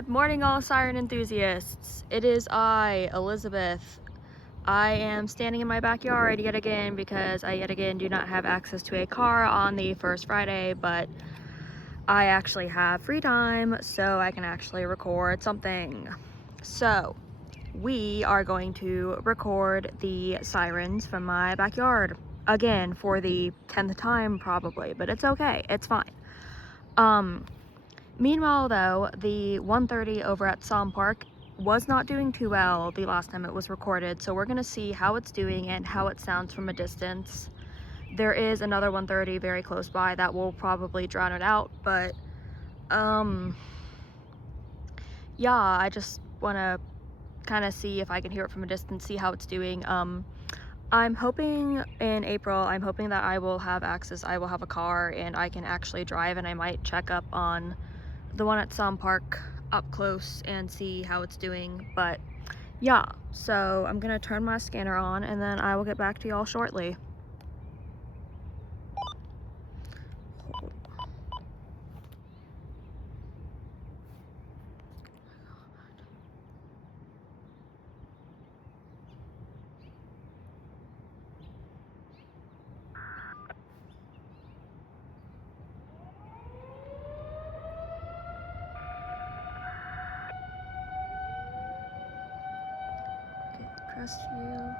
Good morning, all Siren enthusiasts. It is I, Elizabeth. I am standing in my backyard yet again because I yet again do not have access to a car on the first Friday, but I actually have free time, so I can actually record something. So, we are going to record the sirens from my backyard again for the 10th time probably, but it's okay, it's fine. Meanwhile though, the 130 over at Som Park was not doing too well the last time it was recorded, so we're gonna see how it's doing and how it sounds from a distance. There is another 130 very close by that will probably drown it out, but yeah, I just wanna kind of see if I can hear it from a distance, see how it's doing. I'm hoping in April, I'm hoping that I will have access, I will have a car and I can actually drive, and I might check up on the one at Som Park up close and see how it's doing. But yeah, so I'm gonna turn my scanner on and then I will get back to y'all shortly. Okay, Crestview.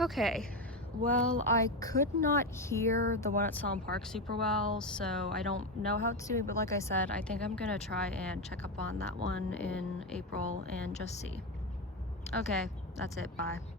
Okay, well, I could not hear the one at Salem Park super well, so I don't know how it's doing, but like I said, I think I'm gonna try and check up on that one in April and just see. Okay, that's it, bye.